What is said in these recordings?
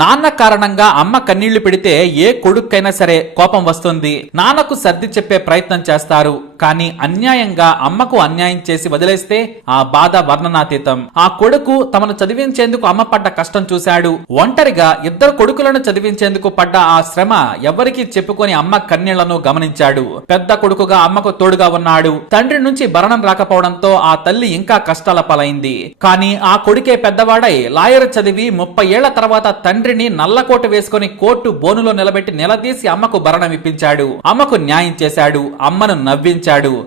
నాన్న కారణంగా అమ్మ కన్నీళ్ళు పెడితే ఏ కొడుక్కైనా సరే కోపం వస్తుంది. నాన్నకు సర్ది చెప్పే ప్రయత్నం చేస్తారు. కానీ అన్యాయంగా అమ్మకు అన్యాయం చేసి వదిలేస్తే ఆ బాధ వర్ణనాతీతం. ఆ కొడుకు తమను చదివించేందుకు అమ్మ పడ్డ కష్టం చూశాడు. ఒంటరిగా ఇద్దరు కొడుకులను చదివించేందుకు పడ్డ ఆ శ్రమ ఎవరికీ చెప్పుకొని అమ్మ కన్నీళ్ళను గమనించాడు. పెద్ద కొడుకుగా అమ్మకు తోడుగా ఉన్నాడు. తండ్రి నుంచి భరణం రాకపోవడంతో ఆ తల్లి ఇంకా కష్టాల పాలైంది. కానీ ఆ కొడుకే పెద్దవాడై లాయర్ చదివి ముప్పై ఏళ్ళ తర్వాత తండ్రిని నల్లకోటు వేసుకుని కోర్టు బోనులో నిలబెట్టి నిలదీసి అమ్మకు భరణం ఇప్పించాడు అమ్మకు న్యాయం చేశాడు. అమ్మను నవ్వించాడు.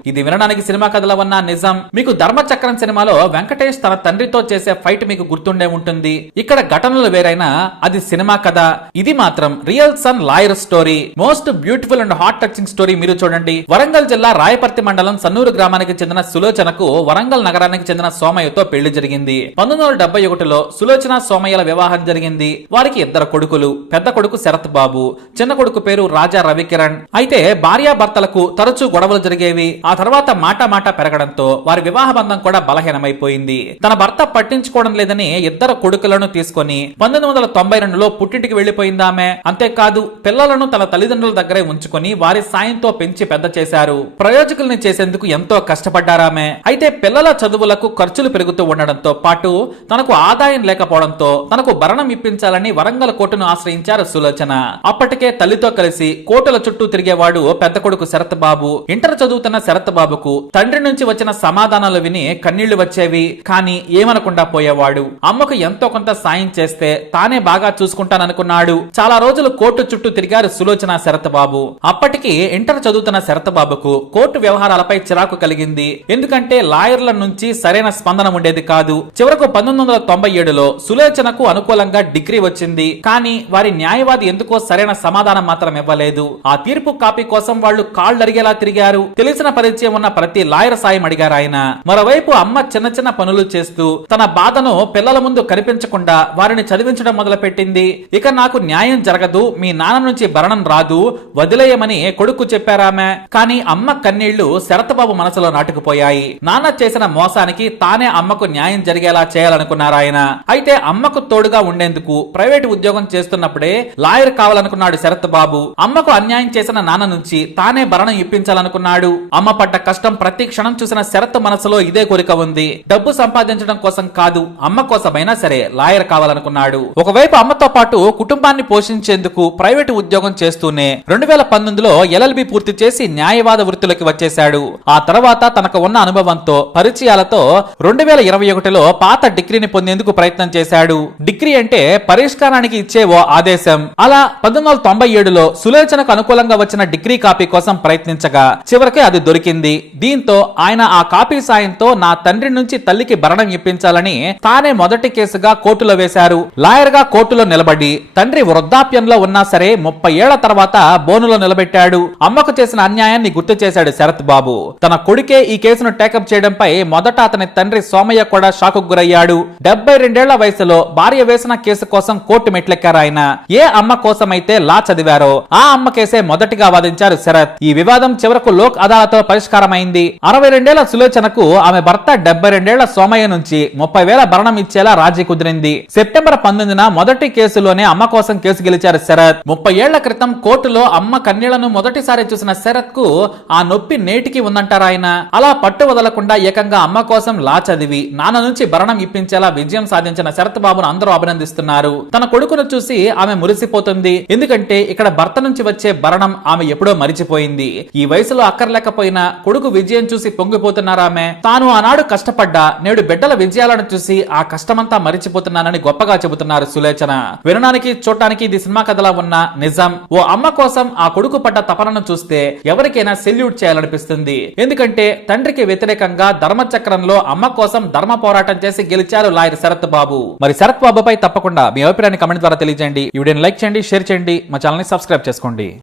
ఇది వినడానికి సినిమా కథల ఉన్న నిజం. మీకు ధర్మచక్రం సినిమాలో వెంకటేష్ తన తండ్రితో చేసే ఫైట్ మీకు గుర్తుండే ఉంటుంది. ఇక్కడ ఘటనలు వేరైనా అది సినిమా కథ. ఇది మాత్రం real son lawyer story. Most beautiful and heart touching story మీరు చూడండి. వరంగల్ జిల్లా రాయపర్తి మండలం సన్నూరు గ్రామానికి చెందిన సులోచనకు వరంగల్ నగరానికి చెందిన సోమయ్యతో పెళ్ళి జరిగింది. పంతొమ్మిది వందల డెబ్బై ఒకటిలో సులోచన సోమయ్యల వివాహం జరిగింది. వారికి ఇద్దరు కొడుకులు పెద్ద కొడుకు శరత్ బాబు చిన్న కొడుకు పేరు రాజా రవికిరణ్. అయితే భార్యాభర్తలకు తరచూ గొడవలు జరిగే జరిగేవి ఆ తర్వాత మాట మాట పెరగడంతో వారి వివాహ బంధం కూడా బలహీనమైపోయింది. తన భర్త పట్టించుకోవడం లేదని ఇద్దరు కొడుకులను తీసుకొని పంతొమ్మిది వందల తొంభై రెండులో పుట్టింటికి వెళ్ళిపోయిందామె అంతేకాదు పిల్లలను తన తల్లిదండ్రుల దగ్గరే ఉంచుకొని వారి సాయంతో పెంచి పెద్ద చేశారు. ప్రయోజకుల్ని చేసేందుకు ఎంతో కష్టపడ్డారామె అయితే పిల్లల చదువులకు ఖర్చులు పెరుగుతూ ఉండడంతో పాటు తనకు ఆదాయం లేకపోవడంతో తనకు భరణం ఇప్పించాలని వరంగల్ కోర్టును ఆశ్రయించారు సులోచన. అప్పటికే తల్లితో కలిసి కోర్టుల చుట్టూ తిరిగేవాడు పెద్ద కొడుకు శరత్ బాబు. ఇంటర్ చదువుతున్న శరత్ బాబుకు తండ్రి నుంచి వచ్చిన సమాధానాలు విని కన్నీళ్ళు వచ్చేవి. కానీ ఏమనకుండా పోయేవాడు. అమ్మకు ఎంతో కొంత సాయం చేస్తే తానే బాగా చూసుకుంటాననుకున్నాడు. చాలా రోజులు కోర్టు చుట్టూ తిరిగారు సులోచన శరత్ బాబు అప్పటికి ఇంటర్ చదువుతున్న శరత్ బాబుకు కోర్టు వ్యవహారాలపై చిరాకు కలిగింది. ఎందుకంటే లాయర్ల నుంచి సరైన స్పందన ఉండేది కాదు. చివరకు పంతొమ్మిది వందల తొంభై ఏడులో సులోచనకు అనుకూలంగా డిగ్రీ వచ్చింది. కానీ వారి న్యాయవాది ఎందుకో సరైన సమాధానం మాత్రం ఇవ్వలేదు. ఆ తీర్పు కాపీ కోసం వాళ్ళు కాళ్ళు అరిగేలా తిరిగారు తెలిసిన పరిచయం ఉన్న ప్రతి లాయర్ సాయం అడిగారు ఆయన. మరోవైపు అమ్మ చిన్న చిన్న పనులు చేస్తూ తన బాధను పిల్లల ముందు కనిపించకుండా వారిని చదివించడం మొదలుపెట్టింది. ఇక నాకు న్యాయం జరగదు మీ నాన్న నుంచి భరణం రాదు వదిలేయమని కొడుకు చెప్పారామె కానీ అమ్మ కన్నీళ్ళు శరతబాబు మనసులో నాటుకుపోయాయి. నాన్న చేసిన మోసానికి తానే అమ్మకు న్యాయం జరిగేలా చేయాలనుకున్నారాయన అయితే అమ్మకు తోడుగా ఉండేందుకు ప్రైవేట్ ఉద్యోగం చేస్తున్నప్పుడే లాయర్ కావాలనుకున్నాడు శరత్ బాబు అమ్మకు అన్యాయం చేసిన నాన్న నుంచి తానే భరణం ఇప్పించాలనుకున్నాడు. అమ్మ పడ్డ కష్టం ప్రతి క్షణం చూసిన శరత్ మనసులో ఇదే కోరిక ఉంది. డబ్బు సంపాదించడం కోసం కాదు అమ్మ కోసమైనా సరే లాయర్ కావాలనుకున్నాడు. ఒకవైపు అమ్మతో పాటు కుటుంబాన్ని పోషించేందుకు ప్రైవేటు ఉద్యోగం చేస్తూనే రెండు వేల పంతొమ్మిదిలో ఎల్ఎల్బి పూర్తి చేసి న్యాయవాద వృత్తిలోకి వచ్చేశాడు. ఆ తర్వాత తనకు ఉన్న అనుభవంతో పరిచయాలతో రెండు వేల ఇరవై ఒకటిలో పాత డిగ్రీని పొందేందుకు ప్రయత్నం చేశాడు. డిగ్రీ అంటే పరిష్కారానికి ఇచ్చే ఓ ఆదేశం. అలా పంతొమ్మిది వందల తొంభై ఏడులో సులోచనకు అనుకూలంగా వచ్చిన డిగ్రీ కాపీ కోసం ప్రయత్నించగా చివరికి అది దొరికింది. దీంతో ఆయన ఆ కాపీ సాయంతో నా తండ్రి నుంచి తల్లికి భరణం ఇప్పించాలని తానే మొదటి కేసుగా కోర్టులో వేశారు. లాయర్గా కోర్టులో నిలబడి తండ్రి వృద్ధాప్యంలో ఉన్నా సరే ముప్పై ఏళ్ళ తర్వాత బోనులో నిలబెట్టాడు. అమ్మకు చేసిన అన్యాయాన్ని గుర్తు చేశాడు శరత్ బాబు. తన కొడుకే ఈ కేసును టేకప్ చేయడంపై మొదట అతని తండ్రి సోమయ్య కూడా షాకు గురయ్యాడు. డెబ్బై రెండేళ్ళ వయసులో భార్య వేసిన కేసు కోసం కోర్టు మెట్లెక్కారు ఆయన. ఏ అమ్మ కోసమైతే లా చదివారో ఆ అమ్మ కేసే మొదటిగా వాదించారు శరత్. ఈ వివాదం చివరకు లోక్ అదాలత్ పరిష్కారమైంది. అరవై రెండేళ్ళ సులోచనకు ఆమె భర్త డెబ్బై రెండేళ్ళ సోమయ్య నుంచి ముప్పై వేల భరణం ఇచ్చేలా రాజీ కుదిరింది. సెప్టెంబర్ పంతొమ్మిదిన మొదటి కేసులోనే అమ్మ కోసం కేసు గెలిచారు శరత్. ముప్పై ఏళ్ళ క్రితం కోర్టులో అమ్మ కన్నీళ్ళను మొదటిసారి చూసిన శరత్కు ఆ నొప్పి నేటికి ఉందంటారు ఆయన. అలా పట్టు వదలకుండా ఏకంగా అమ్మ కోసం లా చదివి నాన్న నుంచి భరణం ఇప్పించేలా విజయం సాధించిన శరత్ బాబును అందరూ అభినందిస్తున్నారు. తన కొడుకును చూసి ఆమె మురిసిపోతుంది. ఎందుకంటే ఇక్కడ భర్త నుంచి వచ్చే భరణం ఆమె ఎప్పుడో మరిచిపోయింది. ఈ వయసులో అక్కర్లేకపోయినా కొడుకు విజయం చూసి పొంగిపోతున్నారామె తాను ఆనాడు కష్టపడ్డా నేడు బిడ్డల విజయాలను చూసి ఆ కష్టమంతా మరిచిపోతున్నానని గొప్పగా చెబుతున్నారు సులేచన. వినడానికి చూడటానికి ఇది సినిమా కథలా ఉన్న నిజం. ఓ అమ్మ కోసం ఆ కొడుకు పడ్డ తపనను చూస్తే ఎవరికైనా సెల్యూట్ చేయాలనిపిస్తుంది. ఎందుకంటే తండ్రికి వ్యతిరేకంగా ధర్మచక్రంలో అమ్మ కోసం ధర్మ పోరాటం చేసి గెలిచారు లాయర్ శరత్ బాబు. మరి శరత్ బాబుపై తప్పకుండా మీ అభిప్రాయాన్ని కమెంట్ ద్వారా తెలియజేయండి. ఈ వీడియోని లైక్ చేయండి షేర్ చేయండి. మా ఛానల్ని సబ్స్క్రైబ్ చేసుకోండి.